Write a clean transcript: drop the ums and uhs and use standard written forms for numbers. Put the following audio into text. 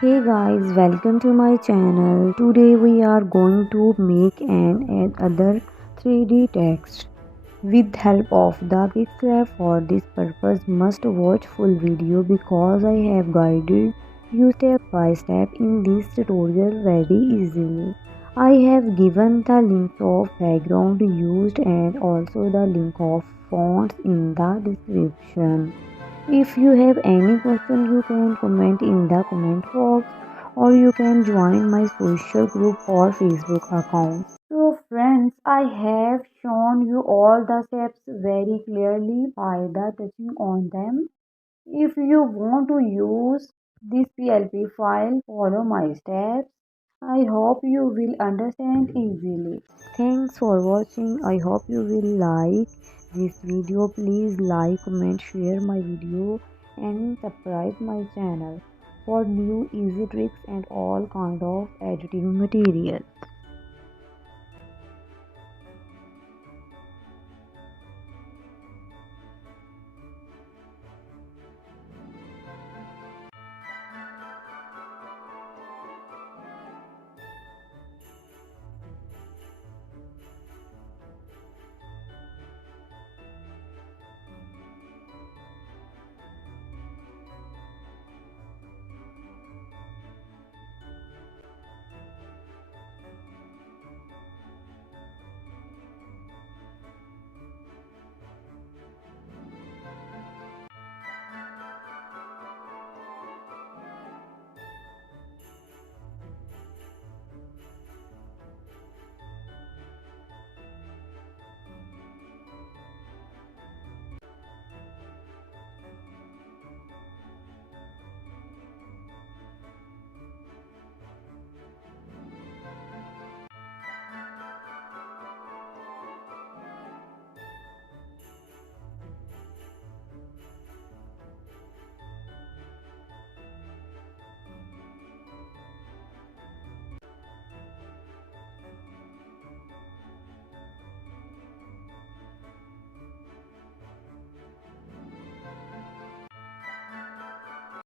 Hey guys, welcome to my channel. Today we are going to make an other 3D text with help of the Pixellab. For this purpose must watch full video because I have guided you step by step in this tutorial very easily. I have given the link of background used and also the link of fonts in the description. If you have any question, you can comment in the comment box or you can join my social group or Facebook account. So friends, I have shown you all the steps very clearly by the touching on them. If you want to use this PLP file, follow my steps. I hope you will understand easily. Thanks for watching. I hope you will like this video. Please like, comment, share my video and subscribe my channel for new easy tricks and all kind of editing material.